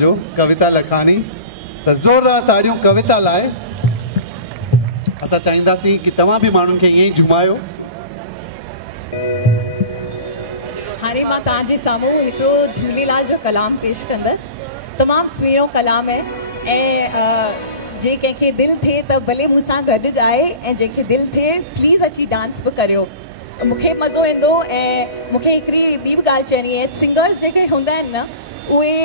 जो कविता लखानी तो ज़ोरदार ताड़ियों कविता लाए असा चाहींदासीं कि तव्हां भी माण्हुनि खे ईअं ई झुमायो। हाणे मां तव्हांजे साम्हूं हिकिड़ो झूलेलाल जो कलाम पेश कंदसि। तमामु सुहिणो कलाम आहे ऐं जे कंहिंखे दिलि थिए त भले मूंसां गॾु ॻाए ऐं जंहिंखे दिलि थिए प्लीज़ अची डांस बि करियो। मूंखे मज़ो ईंदो ऐं मूंखे हिकिड़ी ॿी बि ॻाल्हि चवणी आहे, सिंगर्स जेके हूंदा आहिनि न उहे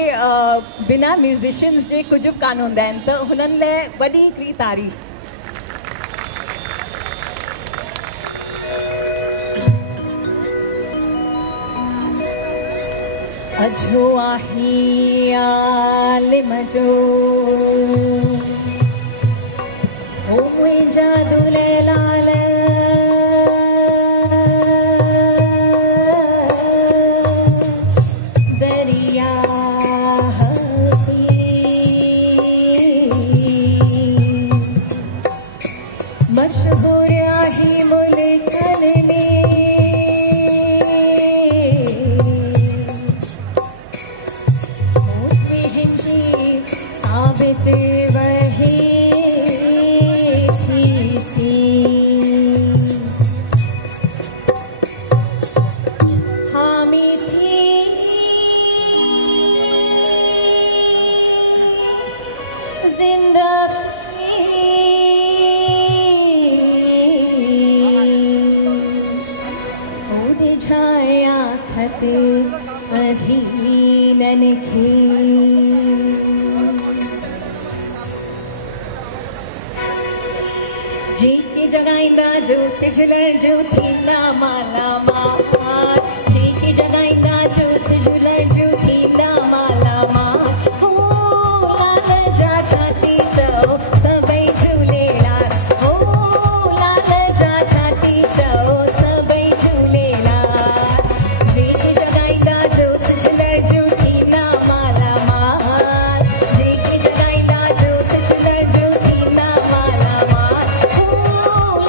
बिना म्यूज़िशियन्स जे कुझु बि कान हूंदा आहिनि, त हुननि लाइ वॾी हिकिड़ी तारीफ़। अजो आही आलिम जो ओ मुंहिंजा दुलेलाल दरिया मशहूर आही मुल्कन में साबित वही थी सी हामी थी जिंदगी उड़ छाया खत अधीनन की जेके जगाईंदा जोत झुलर जो थींदा माला माल, जेके जगाईंदा जोत झुलर जो थींदा माला माल। हो लाल जा छाती चओ सभई झूलेलाल, हो लाल जा छाती चओ सभई झूलेलाल। जेके जगाईंदा जोत झुलर जो थींदा माला माल, जेके जगाईंदा जोत झुलर जो थींदा माला माल।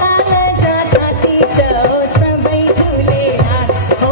लाल जा छाती चओ सभई झूलेलाल, हो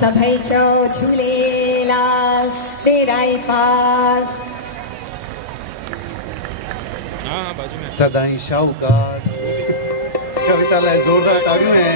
सभई चओ झूलेलाल तेरा ई पार। हाँ बाजू में सदाई शाहूकार कविता लाइ ज़ोरदार ताड़ियूं ऐं